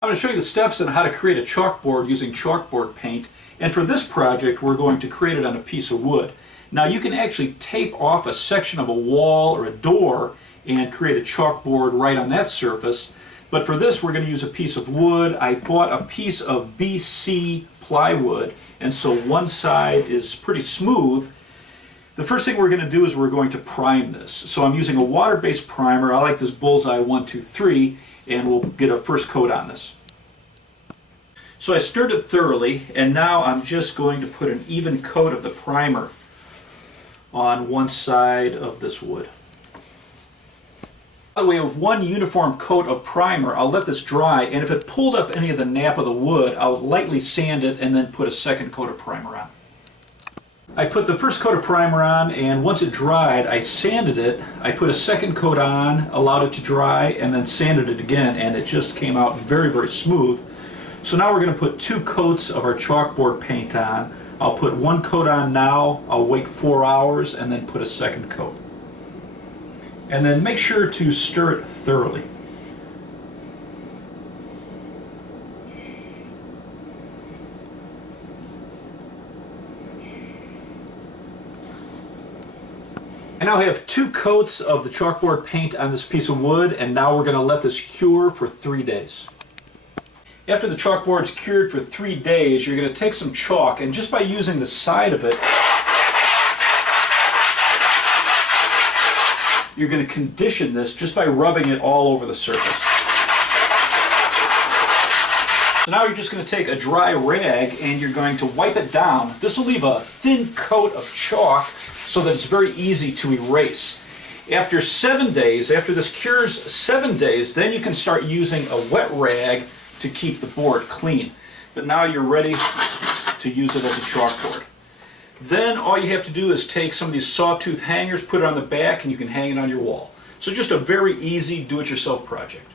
I'm going to show you the steps on how to create a chalkboard using chalkboard paint, and for this project we're going to create it on a piece of wood. Now you can actually tape off a section of a wall or a door and create a chalkboard right on that surface, but for this we're going to use a piece of wood. I bought a piece of BC plywood, and so one side is pretty smooth. The first thing we're going to do is we're going to prime this. So I'm using a water-based primer. I like this Bullseye 123, and we'll get a first coat on this. So I stirred it thoroughly, and now I'm just going to put an even coat of the primer on one side of this wood. By the way, with one uniform coat of primer, I'll let this dry, and if it pulled up any of the nap of the wood, I'll lightly sand it and then put a second coat of primer on. I put the first coat of primer on, and once it dried, I sanded it. I put a second coat on, allowed it to dry, and then sanded it again, and it just came out very, very smooth. So now we're going to put 2 coats of our chalkboard paint on. I'll put 1 coat on now, I'll wait 4 hours, and then put a second coat. And then make sure to stir it thoroughly. I now have 2 coats of the chalkboard paint on this piece of wood, and now we're going to let this cure for 3 days. After the chalkboard's cured for 3 days, you're going to take some chalk, and just by using the side of it, you're going to condition this just by rubbing it all over the surface. So now you're just going to take a dry rag and you're going to wipe it down. This will leave a thin coat of chalk so that it's very easy to erase. After 7 days, after this cures 7 days, then you can start using a wet rag to keep the board clean. But now you're ready to use it as a chalkboard. Then all you have to do is take some of these sawtooth hangers, put it on the back, and you can hang it on your wall. So just a very easy do-it-yourself project.